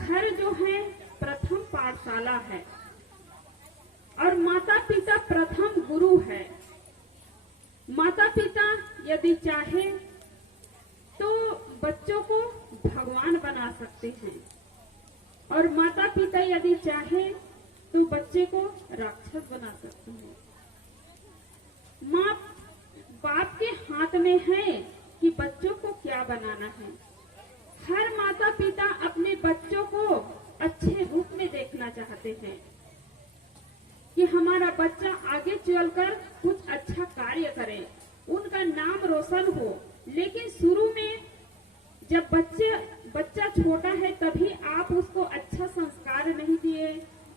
घर जो है प्रथम पाठशाला है और माता पिता प्रथम गुरु है। माता पिता यदि चाहे तो बच्चों को भगवान बना सकते हैं और माता पिता यदि चाहे तो बच्चे को राक्षस बना सकते हैं। माँ बाप के हाथ में है कि बच्चों को क्या बनाना है। हर माता पिता अपने बच्चों को अच्छे रूप में देखना चाहते हैं कि हमारा बच्चा आगे चलकर कुछ अच्छा कार्य करे, उनका नाम रोशन हो। लेकिन शुरू में जब बच्चा छोटा है तभी आप उसको अच्छा संस्कार नहीं दिए,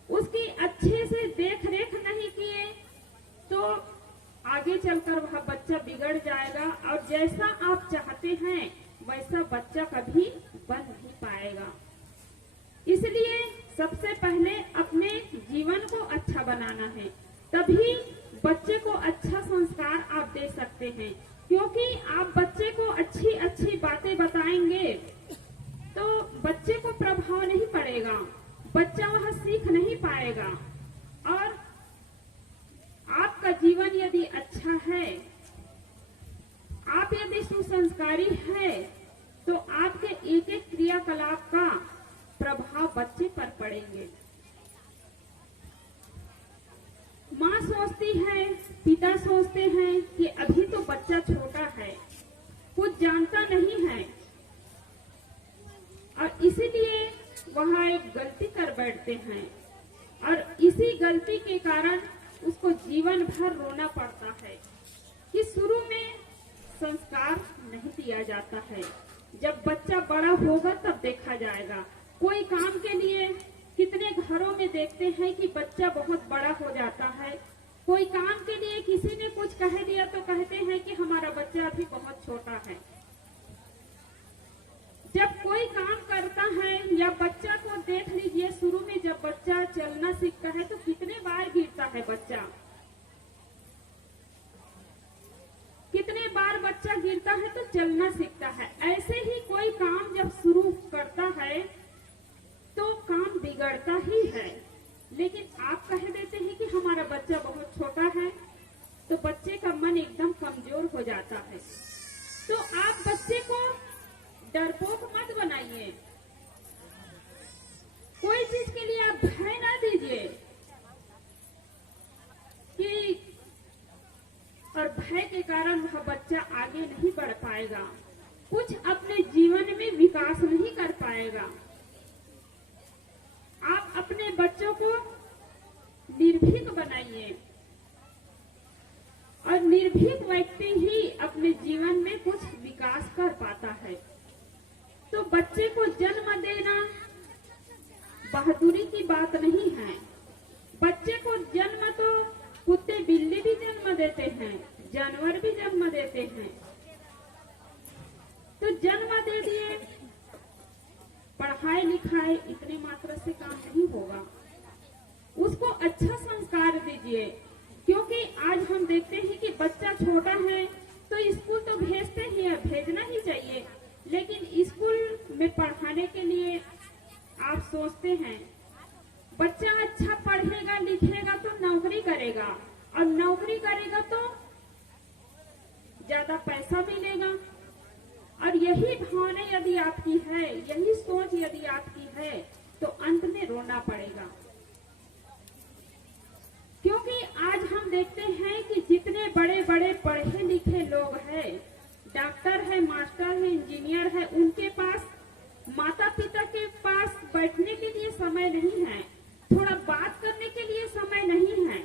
उसकी अच्छे से देख रेख नहीं किए, तो आगे चलकर वह बच्चा बिगड़ जाएगा और जैसा आप चाहते हैं वैसा बच्चा कभी बन नहीं पाएगा। इसलिए सबसे पहले अपने जीवन को अच्छा बनाना है, तभी बच्चे को अच्छा संस्कार आप दे सकते हैं। क्योंकि आप बच्चे को अच्छी अच्छी बातें बताएंगे तो बच्चे को प्रभाव नहीं पड़ेगा, बच्चा वह सीख नहीं पाएगा। और आपका जीवन यदि अच्छा है, आप यदि सुसंस्कारी है, तो आपके एक एक क्रियाकलाप का प्रभाव बच्चे पर पड़ेंगे। माँ सोचती है, पिता सोचते हैं कि अभी तो बच्चा छोटा है, कुछ जानता नहीं है, और इसीलिए वह एक गलती कर बैठते हैं और इसी गलती के कारण उसको जीवन भर रोना पड़ता है कि शुरू में संस्कार नहीं दिया जाता है। जब बच्चा बड़ा होगा तब देखा जाएगा। कोई काम के लिए कितने घरों में देखते हैं कि बच्चा बहुत बड़ा हो जाता है, कोई काम के लिए किसी ने कुछ कह दिया तो कहते हैं कि हमारा बच्चा अभी बहुत छोटा है। जब कोई काम करता है या बच्चा को देख लीजिए, शुरू में जब बच्चा चलना सीखता है तो कितने बार गिरता है बच्चा, कितने बार बच्चा गिरता है तो चलना सीखता है। ऐसे ही कोई काम जब शुरू करता है तो काम बिगड़ता ही है। लेकिन आप कह देते हैं कि हमारा बच्चा बहुत छोटा है, तो बच्चे का मन एकदम कमजोर हो जाता है। तो आप बच्चे को डरपोक मत बनाइए, कोई चीज के लिए आप भय ना दीजिए कि, और भय के कारण वह बच्चा आगे नहीं बढ़ पाएगा, कुछ अपने जीवन में विकास नहीं कर पाएगा। आप अपने बच्चों को निर्भीक बनाइए और निर्भीक व्यक्ति ही अपने जीवन में कुछ विकास कर पाता है। तो बच्चे को जन्म देना बहादुरी की बात नहीं है। बच्चे को जन्म तो कुत्ते बिल्ली भी जन्म देते हैं, जानवर भी जन्म देते हैं। तो जन्म दे दिए, पढ़ाई लिखाई इतने मात्रा से काम नहीं होगा, उसको अच्छा संस्कार दीजिए। क्योंकि आज हम देखते हैं कि बच्चा छोटा है तो स्कूल तो भेजते ही है, भेजना ही चाहिए, लेकिन स्कूल में पढ़ाने के लिए आप सोचते हैं बच्चा अच्छा पढ़ेगा लिखेगा तो नौकरी करेगा, और नौकरी करेगा तो ज्यादा पैसा मिलेगा। और यही भावना यदि आपकी है, यही सोच यदि आपकी है, तो अंत में रोना पड़ेगा। क्योंकि आज हम देखते हैं कि जितने बड़े बड़े पढ़े लिखे लोग हैं, डॉक्टर है, मास्टर है, इंजीनियर है, उनके पास माता पिता के पास बैठने के लिए समय नहीं है, थोड़ा बात करने के लिए समय नहीं है।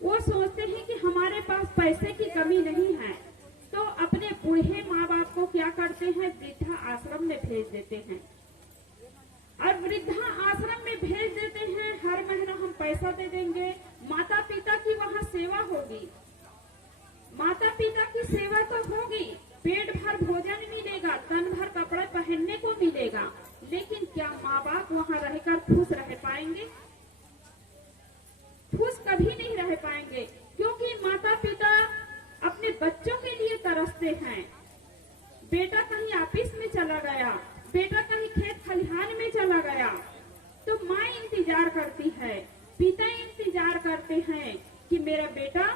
वो सोचते हैं कि हमारे पास पैसे की कमी नहीं है, तो अपने बूढ़े माँ बाप को क्या करते हैं, वृद्धा आश्रम में भेज देते हैं। और वृद्धा आश्रम में भेज देते हैं, हर महीना हम पैसा दे देंगे, माता पिता की वहाँ सेवा होगी, माता पिता की सेवा तो होगी, पेट भर भोजन मिलेगा, तन भर कपड़ा पहनने को मिलेगा, लेकिन क्या माँ बाप वहाँ रहकर खुश रह पाएंगे? खुश कभी नहीं रह पाएंगे। क्योंकि माता पिता अपने बच्चों के लिए तरसते हैं। बेटा कहीं ऑफिस में चला गया, बेटा कहीं खेत खलिहान में चला गया तो माँ इंतजार करती है, पिता इंतजार करते हैं कि मेरा बेटा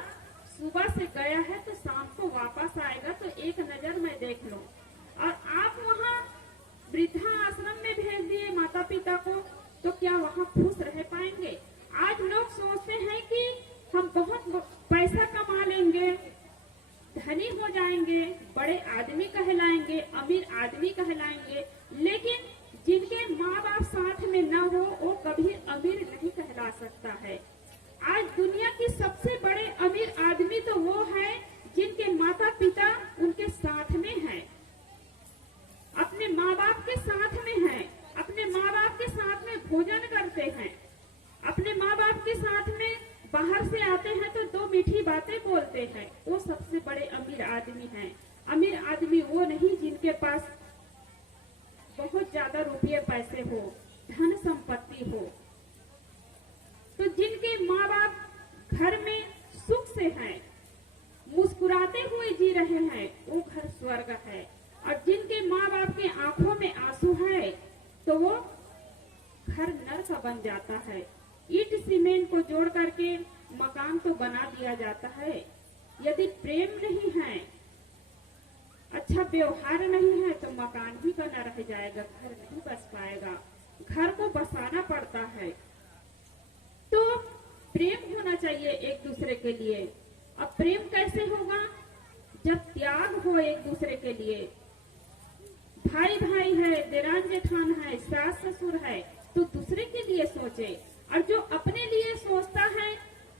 सुबह से गया है तो शाम को वापस आएगा तो एक नजर मैं देख लूं। और आप वहाँ वृद्धा आश्रम में भेज दिए माता पिता को, तो क्या वहाँ खुश रह पाएंगे? आज लोग सोचते हैं कि हम बहुत पैसा कमा लेंगे, धनी हो जाएंगे, बड़े आदमी कहलाएंगे, अमीर आदमी कहलाएंगे, लेकिन जिनके माँ बाप साथ में न हो वो कभी अमीर नहीं कहला सकता है। आज दुनिया की सबसे बड़े अमीर आदमी तो वो है जिनके माता पिता उनके साथ में हैं, अपने माँ बाप के साथ में हैं, अपने माँ बाप के साथ में भोजन करते हैं, अपने माँ बाप के साथ में बाहर से आते हैं तो दो मीठी बातें बोलते हैं, वो सबसे बड़े अमीर आदमी हैं। अमीर आदमी वो नहीं जिनके पास बहुत ज्यादा रुपये पैसे हो, धन संपत्ति हो, तो जिनके माँ बाप घर में सुख से हैं, मुस्कुराते हुए जी रहे हैं, वो घर स्वर्ग है। और जिनके माँ बाप के आंखों में आंसू है तो वो घर नरक बन जाता है। ईंट सीमेंट को जोड़ करके मकान तो बना दिया जाता है, यदि प्रेम नहीं है, अच्छा व्यवहार नहीं है तो मकान भी बना रह जाएगा, घर नहीं बस पाएगा। घर को बसाना पड़ता है। तो प्रेम होना चाहिए एक दूसरे के लिए। अब प्रेम कैसे होगा? जब त्याग हो एक दूसरे के लिए। भाई भाई है, देरान जेठान है, सास ससुर है, तो दूसरे के लिए सोचे। और जो अपने लिए सोचता है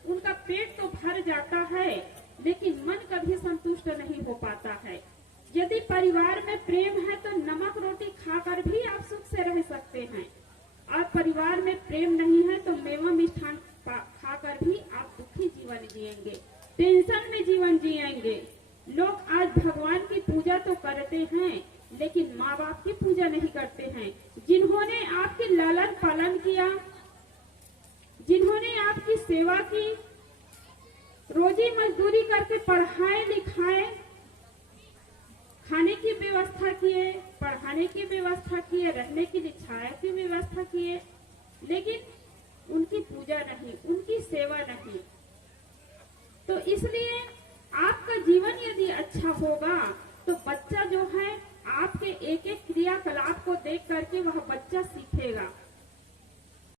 उनका पेट तो भर जाता है लेकिन मन कभी संतुष्ट नहीं हो पाता है। यदि परिवार में प्रेम है तो नमक रोटी खाकर भी आप सुख से रह सकते हैं, और परिवार में प्रेम नहीं है तो मेवा मिष्ठान खाकर भी आप दुखी जीवन जिएंगे, टेंशन में जीवन जिएंगे। लोग आज भगवान की पूजा तो करते हैं लेकिन माँ बाप की पूजा नहीं करते हैं, जिन्होंने आपकी लालन पालन किया, जिन्होंने आपकी सेवा की, रोजी मजदूरी करके पढ़ाए लिखाए, खाने की व्यवस्था किए, पढ़ाने की व्यवस्था किए, रहने की छाया की व्यवस्था किए, लेकिन उनकी पूजा नहीं, उनकी सेवा नहीं। तो इसलिए आपका जीवन यदि अच्छा होगा तो बच्चा जो है आपके एक एक क्रियाकलाप को देख करके वह बच्चा सीखेगा।